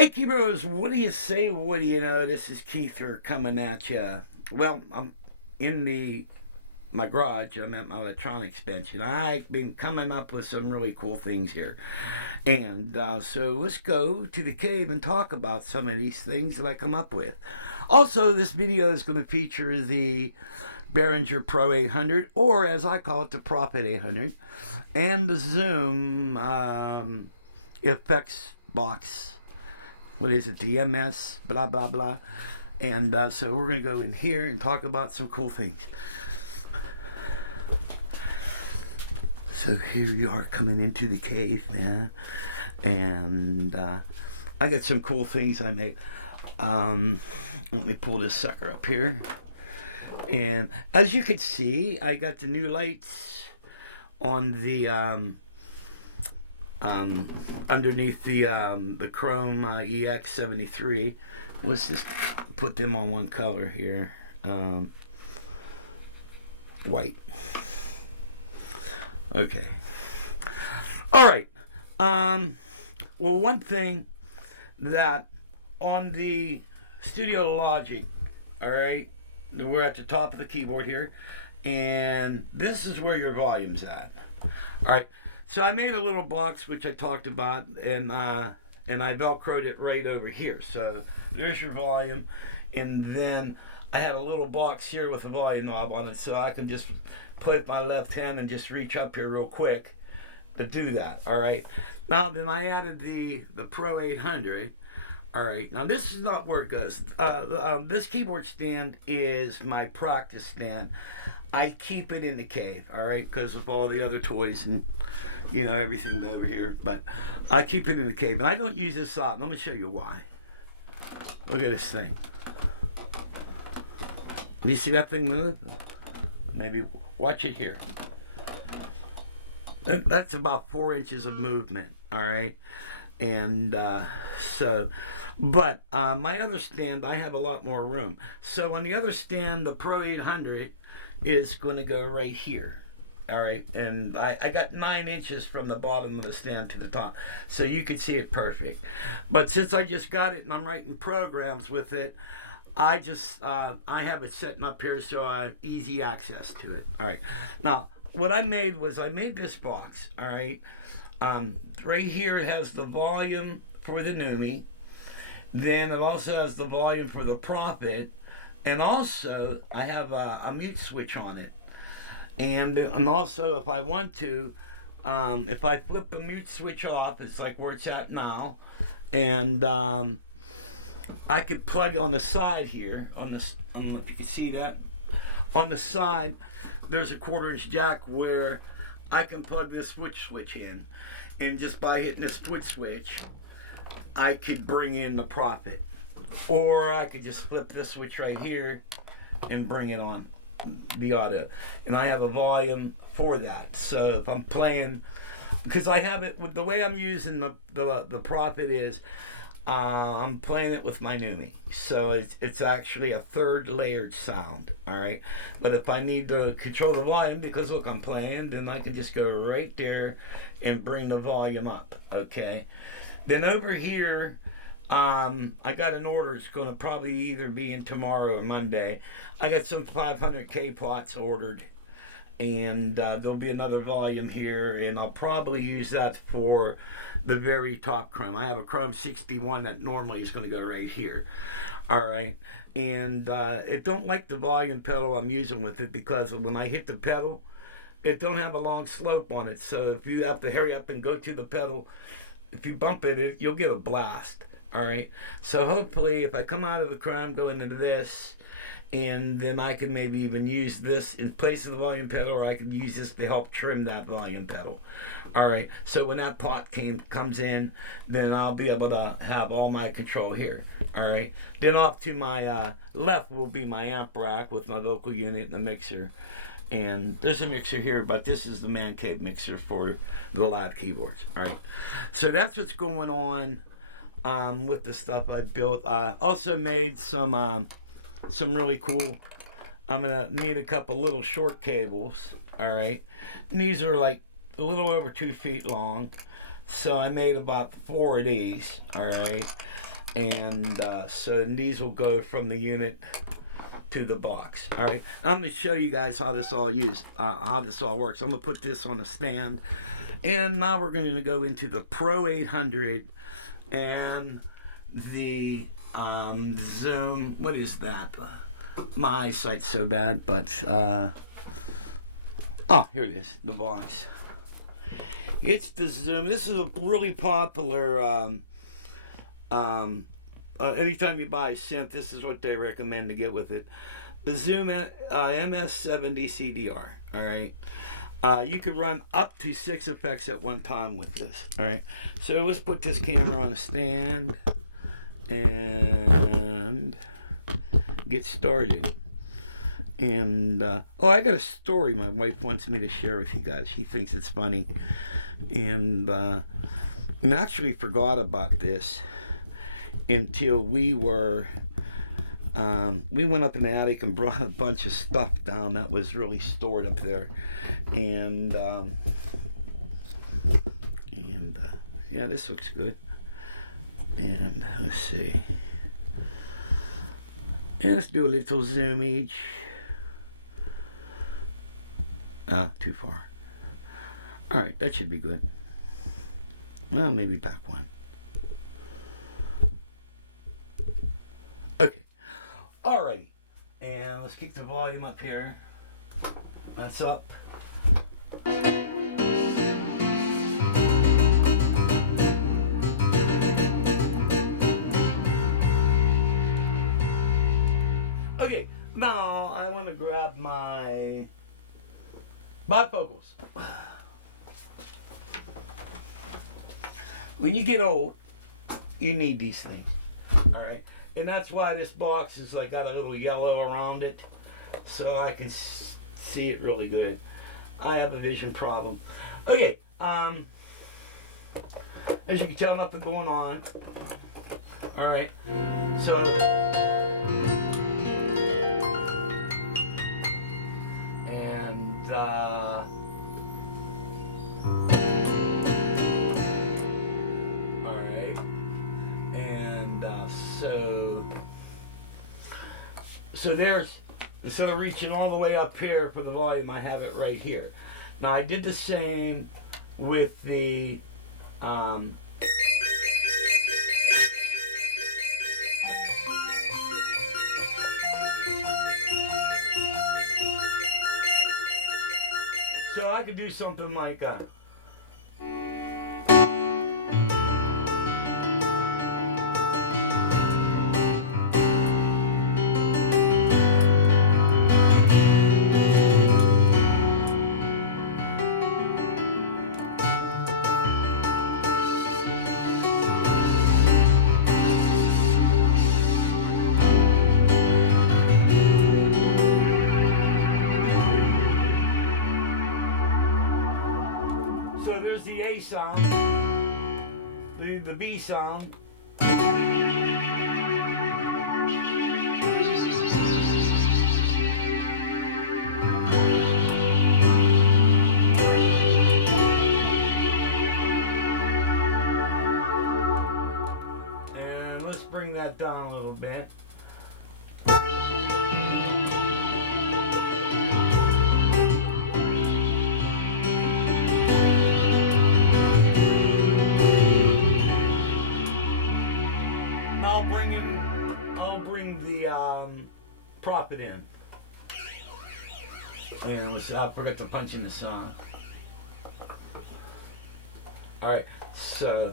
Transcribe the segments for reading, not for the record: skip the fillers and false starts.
Hey, Keyboards, what do you say? What do you know? This is Keith here coming at you. Well, I'm in my garage. I'm at my electronics bench, and I've been coming up with some really cool things here. And so let's go to the cave and talk about some of these things that I come up with. Also, this video is going to feature the Behringer Pro 800, or as I call it, the Prophet 800, and the Zoom effects box. What is it? DMS, blah, blah, blah. And so we're going to go in here and talk about some cool things. So here you are coming into the cave, man. And I got some cool things I made. Let me pull this sucker up here. And as you can see, I got the new lights on the underneath the Chrome EX73. Let's just put them on one color here. White. Okay. All right. Well, one thing that on the Studio Logic, all right, we're at the top of the keyboard here, and this is where your volume's at. All right. So I made a little box which I talked about, and I velcroed it right over here. So there's your volume, and then I had a little box here with a volume knob on it, so I can just play with my left hand and just reach up here real quick to do that. All right. Now then I added the Pro 800. All right. Now this is not where it goes. This keyboard stand is my practice stand. I keep it in the cave. All right, because of all the other toys and everything over here. But I keep it in the cave, and I don't use this lot. Let me show you why. Look at this thing. Do you see that thing move? Maybe watch it here. That's about 4 inches of movement. All right, and but my other stand, I have a lot more room. So on the other stand, the Pro 800 is going to go right here. All right, and I got 9 inches from the bottom of the stand to the top, so you can see it perfect. But since I just got it and I'm writing programs with it, I have it setting up here so I have easy access to it. All right, now what I made was I made this box. All right, right here it has the volume for the Numi, then it also has the volume for the Prophet, and also I have a mute switch on it. And also, if I want to, if I flip the mute switch off, it's like where it's at now, and I could plug on the side here, I don't know if you can see that, on the side, there's a 1/4-inch jack where I can plug this switch in, and just by hitting this switch, I could bring in the Prophet, or I could just flip this switch right here and bring it on the audio, and I have a volume for that. So if I'm playing, because I have it with the way I'm using the Prophet is I'm playing it with my Numi, so it's actually a 3rd layered sound. All right, but if I need to control the volume, because look, I'm playing, then I can just go right there and bring the volume up. Okay, then over here I got an order. It's going to probably either be in tomorrow or Monday. I got some 500K pots ordered, and there'll be another volume here, and I'll probably use that for the very top Chrome. I have a Chrome 61 that normally is going to go right here. All right, and it don't like the volume pedal I'm using with it, because when I hit the pedal, it don't have a long slope on it. So if you have to hurry up and go to the pedal, if you bump it, you'll get a blast. All right, so hopefully if I come out of the Chrome, go into this, and then I can maybe even use this in place of the volume pedal, or I can use this to help trim that volume pedal. All right, so when that pot comes in, then I'll be able to have all my control here. All right, then off to my left will be my amp rack with my vocal unit and the mixer. And there's a mixer here, but this is the man cave mixer for the live keyboards. All right, so that's what's going on with the stuff I built. I also made some really cool. I'm gonna need a couple little short cables. All right, and these are like a little over 2 feet long, so I made about 4 of these. All right, And so these will go from the unit to the box. All right, I'm going to show you guys how this all works. I'm going to put this on a stand, and now we're going to go into the Pro 800 and the Zoom. What is that? My eyesight's so bad, but here it is, the box. It's the Zoom. This is a really popular. Anytime you buy a synth, this is what they recommend to get with it. The Zoom MS70 CDR. All right. You could run up to 6 effects at one time with this. All right. So let's put this camera on a stand and get started. And I got a story my wife wants me to share with you guys. She thinks it's funny, and I actually forgot about this until we went up in the attic and brought a bunch of stuff down that was really stored up there, and yeah, this looks good. And let's see, and let's do a little zoom each. Too far. Alright, that should be good. Well, maybe back one. Okay. Alrighty. And let's keep the volume up here. That's up. Okay, now I want to grab my bifocals. When you get old, you need these things. Alright? And that's why this box is like got a little yellow around it, so I can see it really good. I have a vision problem. Okay, as you can tell, nothing going on. Alright, so alright, and so there's, instead of reaching all the way up here for the volume, I have it right here. Now I did the same with the so I could do something like so there's the A sound, the B sound, and let's bring that down a little bit. I'll bring the prop it in. Yeah, I forgot to punch in the song. Alright, so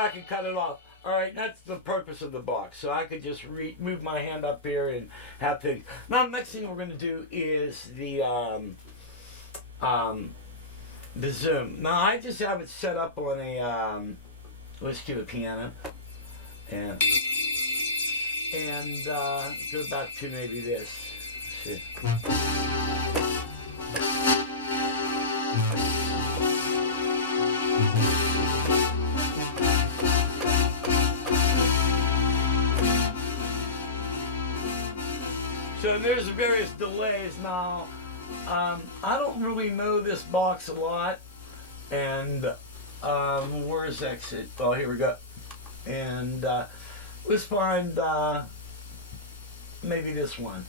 I can cut it off. All right, that's the purpose of the box. So I could just move my hand up here and have things. Now, the next thing we're going to do is the zoom. Now, I just have it set up on a, let's do a piano. And go back to maybe this. Let's see. So there's various delays now. I don't really know this box a lot, and where's exit? Oh, here we go. And let's find maybe this one.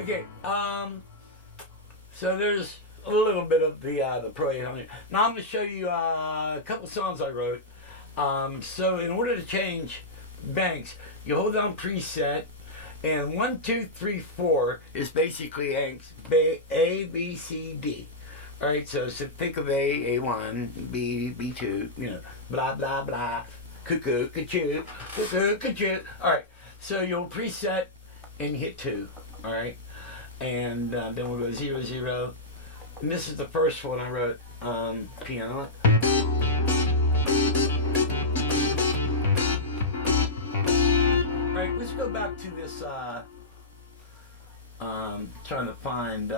Okay, so there's a little bit of the Pro 800. Now I'm going to show you a couple songs I wrote. So in order to change banks, you hold down preset, and 1, 2, 3, 4 is basically A, B, C, D. All right, so think of A, A1, B, B2, you know, blah, blah, blah, cuckoo, cuckoo, cuckoo, cuckoo. All right, so you'll preset and hit 2, all right? And then we'll go 0, 0. And this is the first one I wrote, piano. All right, let's go back to this, trying to find,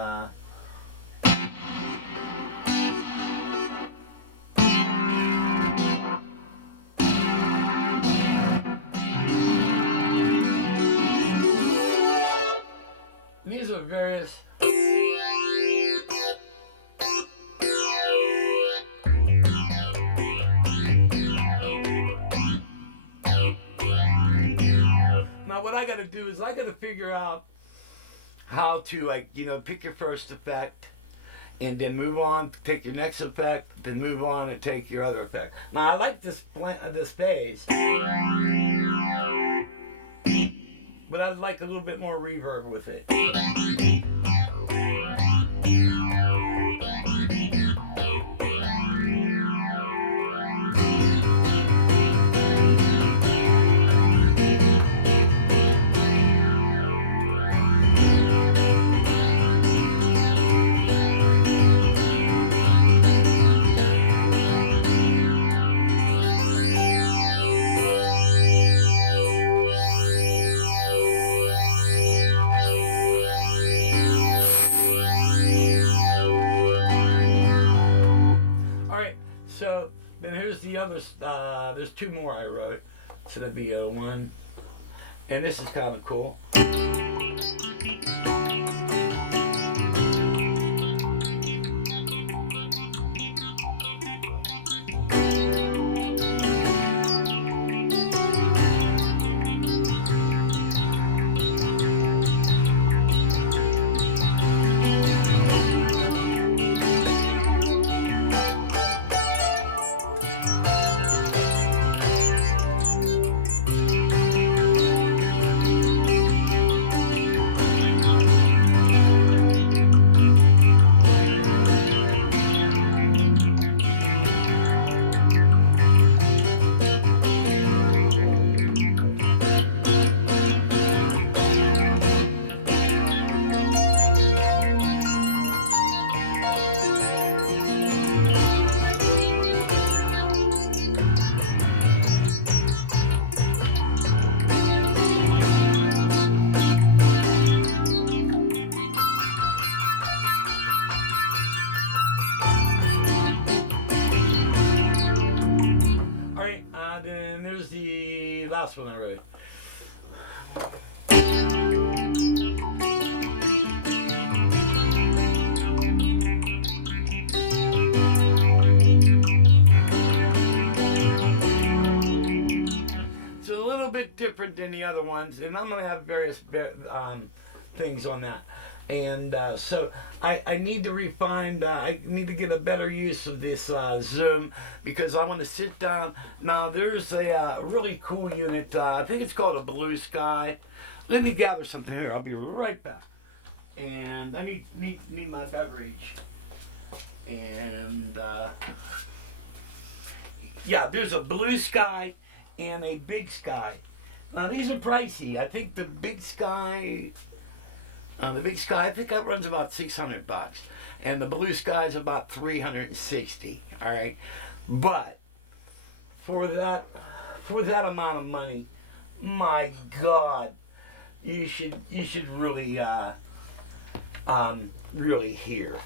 these are various. Now what I got to do is I got to figure out how to, like, you know, pick your first effect and then move on, take your next effect, then move on and take your other effect. Now I like this phase, but I'd like a little bit more reverb with it. So then here's the other, there's 2 more I wrote. So that'd be 1. And this is kind of cool. last one I wrote. It's a little bit different than the other ones, and I'm going to have various things on that. And so I need to refine, I need to get a better use of this zoom, because I want to sit down. Now there's a really cool unit, I think it's called a Blue Sky. Let me gather something here, I'll be right back. And I need my beverage. And yeah, there's a Blue Sky and a Big Sky. Now these are pricey. I think the Big Sky, I think that runs about $600, and the Blue Sky is about $360. All right, but for that amount of money, my God, you should really really hear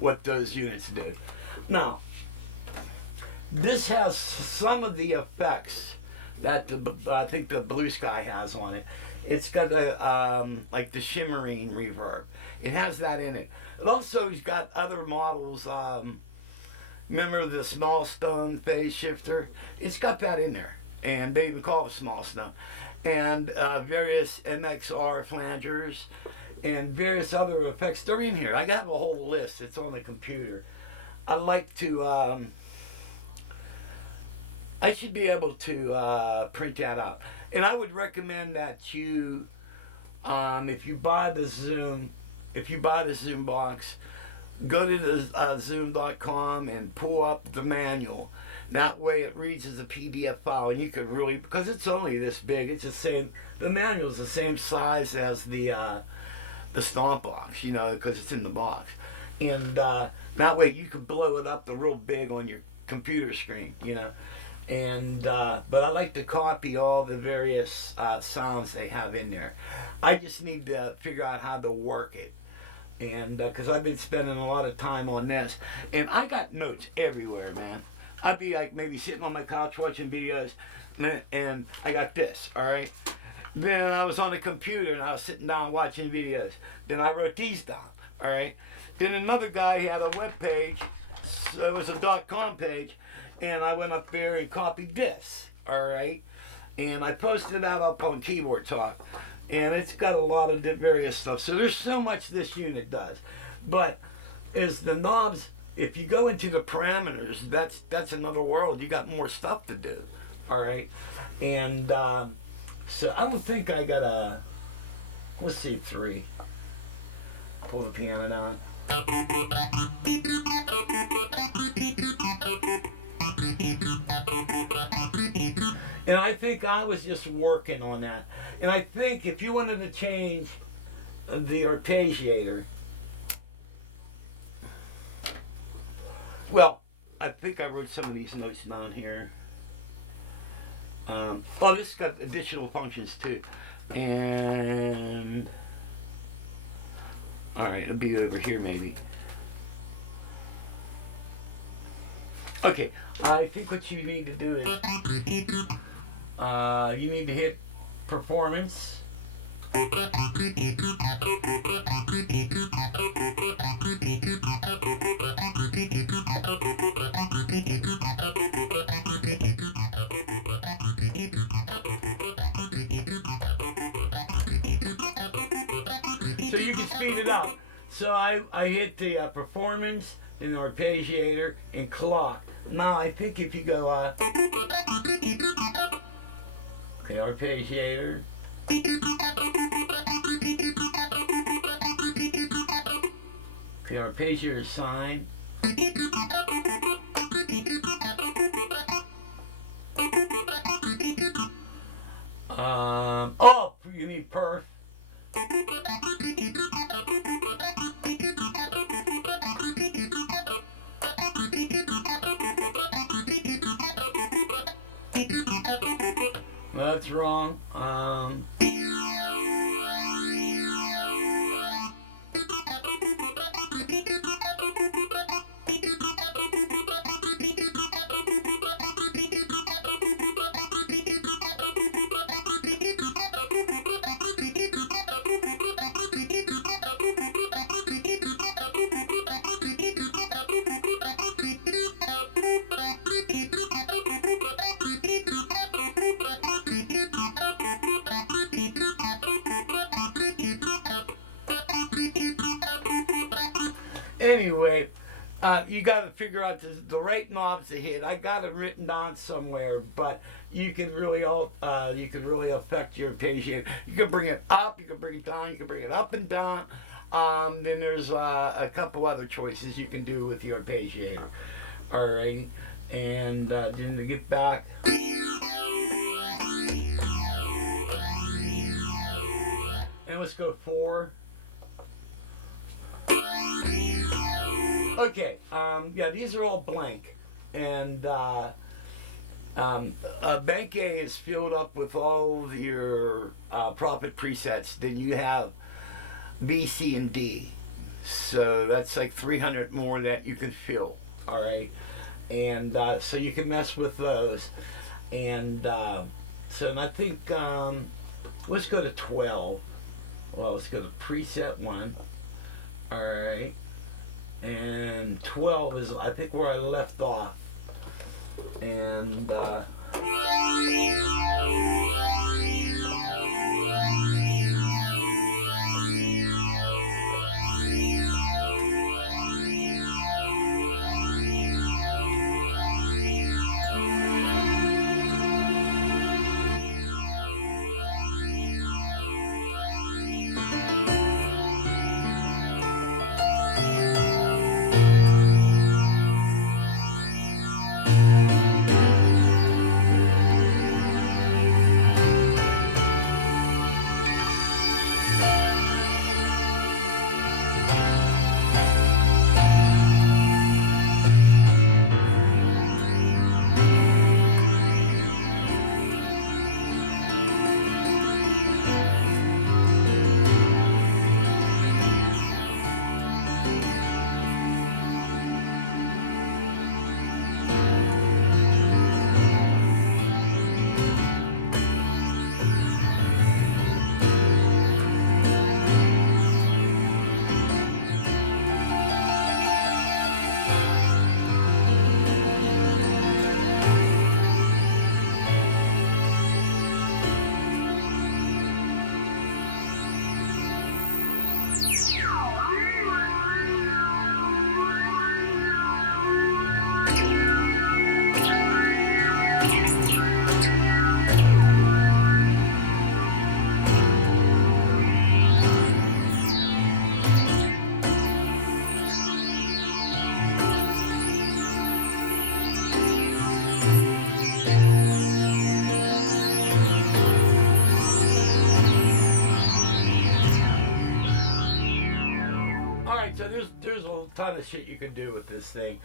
what those units do. Now, this has some of the effects that I think the Blue Sky has on it. It's got like the shimmering reverb. It has that in it. It also has got other models. Remember the small stone phase shifter? It's got that in there, and they even call it small stone. And various MXR flangers and various other effects. They're in here. I have a whole list. It's on the computer. I like to. I should be able to print that out. And I would recommend that you, if you buy the Zoom box, go to the zoom.com and pull up the manual. That way it reads as a PDF file, and you could really, because it's only this big, it's the same, the manual is the same size as the stomp box, you know, because it's in the box. And that way you can blow it up the real big on your computer screen, you know. And but I like to copy all the various sounds they have in there. I just need to figure out how to work it, and because I've been spending a lot of time on this, and I got notes everywhere, man. I'd be like maybe sitting on my couch watching videos, and I got this, all right. Then I was on the computer and I was sitting down watching videos. Then I wrote these down, all right. Then another guy had a web page, so it was a .com page. And I went up there and copied this, all right? And I posted that up on Keyboard Talk. And it's got a lot of various stuff. So there's so much this unit does. But as the knobs, if you go into the parameters, that's another world. You got more stuff to do, all right? And so I don't think I got a, let's see, 3. Pull the piano down. And I think I was just working on that. And I think if you wanted to change the arpeggiator, well, I think I wrote some of these notes down here. Oh, this has got additional functions too. And, all right, it'll be over here maybe. Okay, I think what you need to do is you need to hit performance. So you can speed it up. So I hit the performance, and the arpeggiator, and clock. Now I think if you go okay, arpeggiator. Okay, arpeggiator sign. Oh, you need perf. That's wrong. Anyway, you got to figure out the right knobs to hit. I got it written down somewhere, but you can really affect your arpeggiator. You can bring it up, you can bring it down, you can bring it up and down. Then there's a couple other choices you can do with your arpeggiator. All right, and then to get back. And let's go 4. Okay, yeah, these are all blank. And Bank A is filled up with all of your profit presets. Then you have B, C, and D. So that's like 300 more that you can fill. All right. And so you can mess with those. And so I think, let's go to 12. Well, let's go to preset 1. All right. And 12 is, I think, where I left off. And so there's a ton of shit you can do with this thing.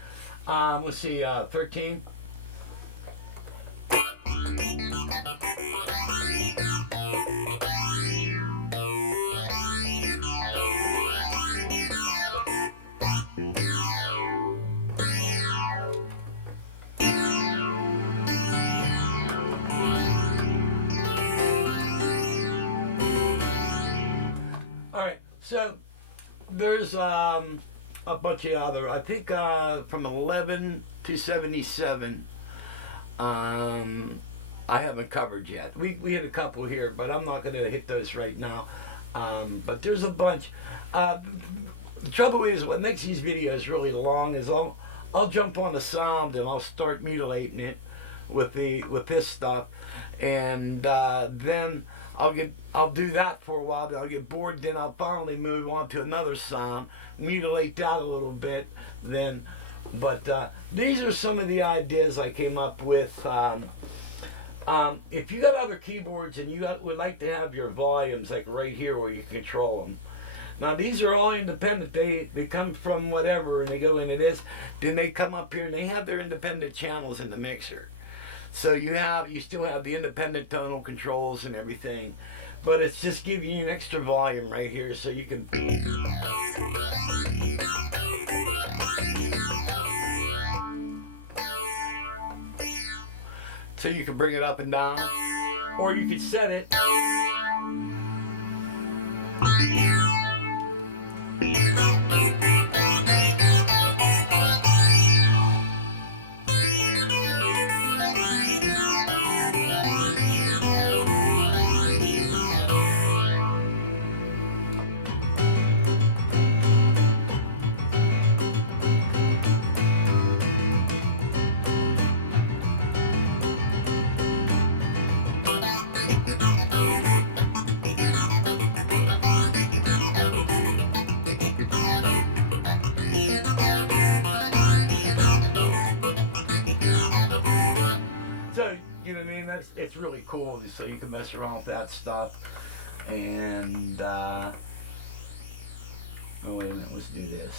Let's see, 13. All right, so there's a bunch of other, I think from 11 to 77, I haven't covered yet. We had a couple here, but I'm not going to hit those right now. But there's a bunch. The trouble is, what makes these videos really long is I'll jump on the sound and I'll start mutilating it with this stuff, and then I'll do that for a while, then I'll get bored, then I'll finally move on to another sound, mutilate that a little bit, then, but these are some of the ideas I came up with. If you got other keyboards and would like to have your volumes like right here where you control them. Now these are all independent, they come from whatever and they go into this, then they come up here and they have their independent channels in the mixer. So you still have the independent tonal controls and everything, but it's just giving you an extra volume right here so you can. So you can bring it up and down, or you can set it. it's really cool, so you can mess around with that stuff. And oh wait a minute, let's do this.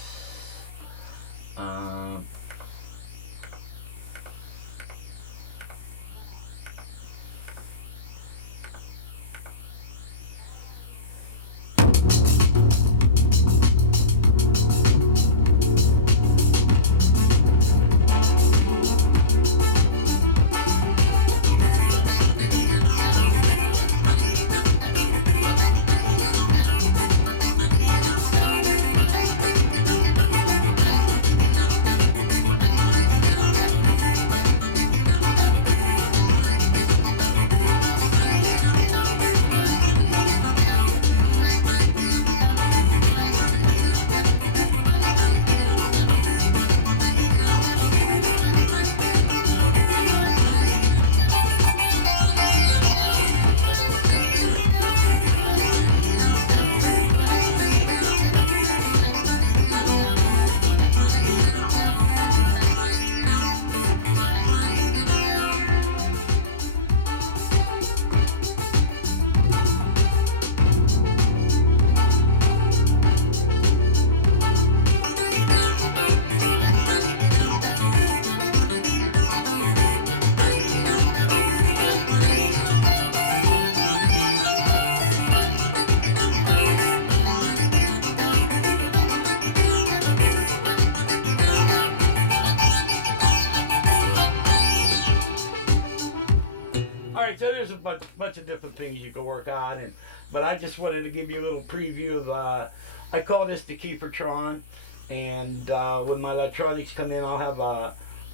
All right, so there's a bunch of different things you can work on, but I just wanted to give you a little preview of. I call this the Kiefertron, and when my electronics come in, I'll have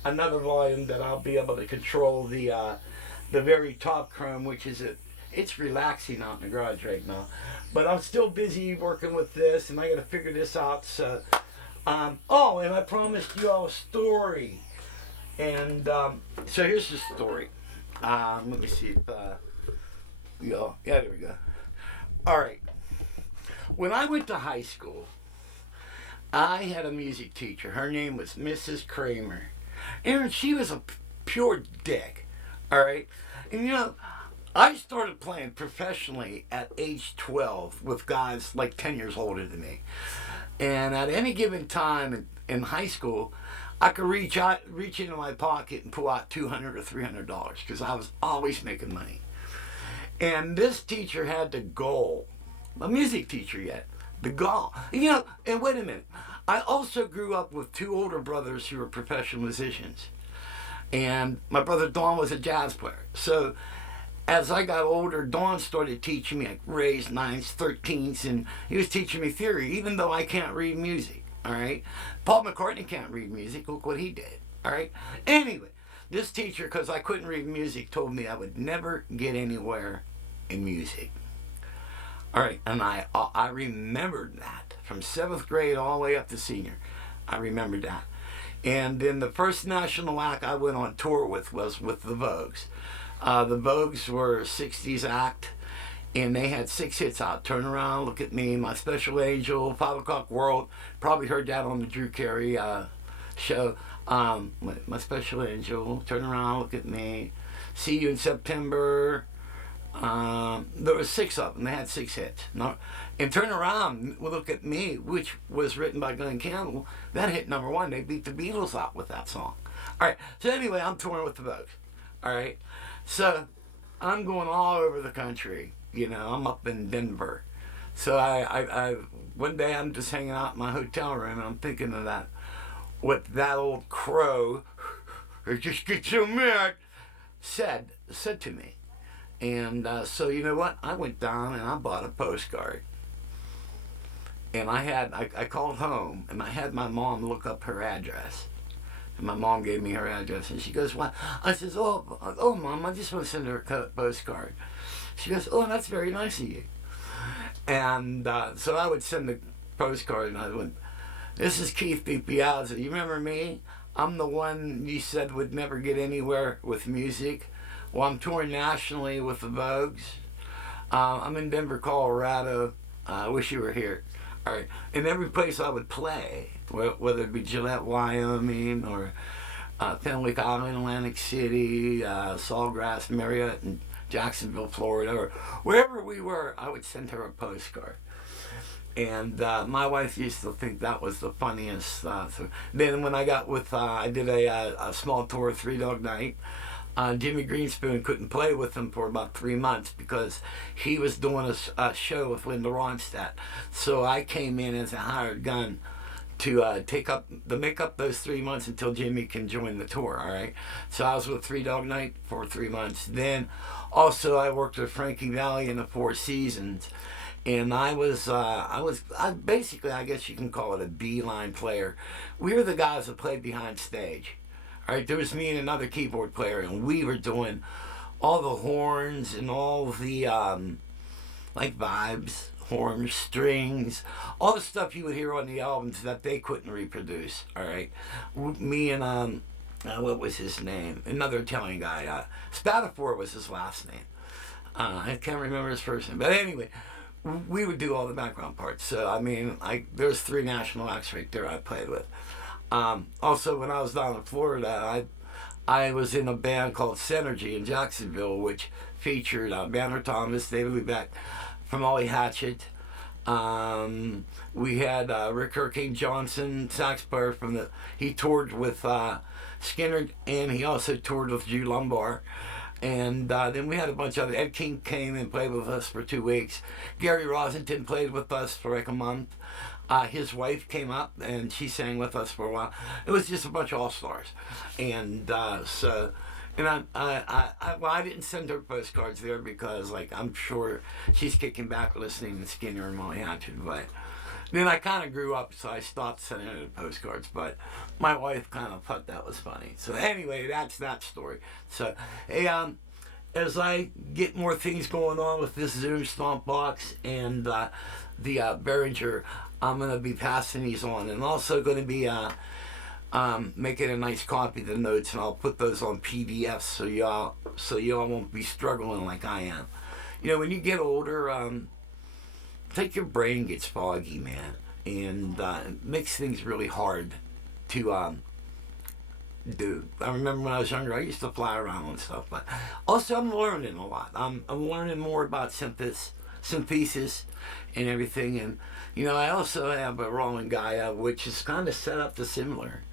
another volume that I'll be able to control the very top chrome, which is it's relaxing out in the garage right now, but I'm still busy working with this, and I got to figure this out. So, oh, and I promised you all a story, and so here's the story. Let me see if yeah, there we go. All right. When I went to high school, I had a music teacher. Her name was Mrs. Kramer. And she was a pure dick. All right. And I started playing professionally at age 12 with guys like 10 years older than me. And at any given time in high school, I could reach into my pocket and pull out $200 or $300 because I was always making money. And this teacher had the goal, a music teacher yet, the goal. And wait a minute, I also grew up with two older brothers who were professional musicians. And my brother Don was a jazz player. So as I got older, Don started teaching me like raised, nines, 13s, and he was teaching me theory, even though I can't read music. All right, Paul McCartney can't read music. Look what he did. All right. Anyway, this teacher, because I couldn't read music, told me I would never get anywhere in music. All right, and I remembered that from 7th grade all the way up to senior. I remembered that. And then the first national act I went on tour with was with the Vogues. The Vogues were a 60s act. And they had 6 hits out. Turn Around, Look at Me, My Special Angel, 5 O'Clock World. Probably heard that on the Drew Carey show. My Special Angel, Turn Around, Look at Me, See You in September. There were 6 of them. They had 6 hits. And Turn Around, Look at Me, which was written by Glenn Campbell, that hit #1. They beat the Beatles out with that song. All right. So anyway, I'm touring with the Vogues. All right. So I'm going all over the country. I'm up in Denver. So I one day I'm just hanging out in my hotel room and I'm thinking of what that old crow, who just gets so mad, said to me. And so you know what? I went down and I bought a postcard. And I called home and I had my mom look up her address. And my mom gave me her address and she goes, "What?" I says, oh Mom, I just want to send her a postcard. She goes, "Oh, that's very nice of you." And so I would send the postcard and I went, "This is Keith B. Piazza. You remember me? I'm the one you said would never get anywhere with music. Well, I'm touring nationally with the Vogues. I'm in Denver, Colorado. I wish you were here." All right. And every place I would play, whether it be Gillette, Wyoming, or Fenwick Island, Atlantic City, Sawgrass, Marriott, and Jacksonville, Florida, or wherever we were, I would send her a postcard. And my wife used to think that was the funniest. Then when I got with, I did a small tour, Three Dog Night. Jimmy Greenspoon couldn't play with him for about 3 months because he was doing a show with Linda Ronstadt. So I came in as a hired gun to make up those 3 months until Jimmy can join the tour. All right. So I was with Three Dog Night for 3 months. Then also I worked with Frankie Valli in the Four Seasons. And I basically, I guess you can call it a B-line player. We were the guys that played behind stage. All right, there was me and another keyboard player, and we were doing all the horns and all the, like vibes, horns, strings, all the stuff you would hear on the albums that they couldn't reproduce, all right? Me and, what was his name? Another Italian guy. Spatafor was his last name. I can't remember his first name. But anyway, we would do all the background parts. So, I mean, there's 3 national acts right there I played with. Also, when I was down in Florida, I was in a band called Synergy in Jacksonville, which featured Banner Thomas, David Lee Beck, from Ollie Hatchet. We had Rick Hurricane Johnson, sax player he toured with Skinner, and he also toured with Drew Lumbar. And then we had a bunch of Ed King came and played with us for 2 weeks. Gary Rosington played with us for like a month. His wife came up and she sang with us for a while. It was just a bunch of all-stars. And I didn't send her postcards there because, like, I'm sure she's kicking back listening to Skinner and Molly Hatchet. But then I kind of grew up, so I stopped sending her the postcards. But my wife kind of thought that was funny. So anyway, that's that story. So, hey, as I get more things going on with this Zoom Stomp Box and the Behringer, I'm going to be passing these on, and also going to be making a nice copy of the notes, and I'll put those on PDFs so y'all won't be struggling like I am. You know, when you get older, I think your brain gets foggy, man, and it makes things really hard to do. I remember when I was younger, I used to fly around and stuff, but also I'm learning a lot. I'm learning more about synthesis and everything, and you know, I also have a Roland Gaia, which is kind of set up to similar,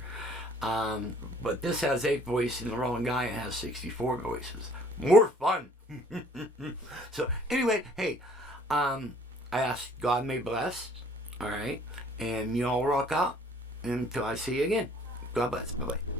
but this has 8 voices and the Roland Gaia has 64 voices. More fun. So anyway, hey, I ask God may bless, all right, and you all rock out until I see you again. God bless. Bye bye.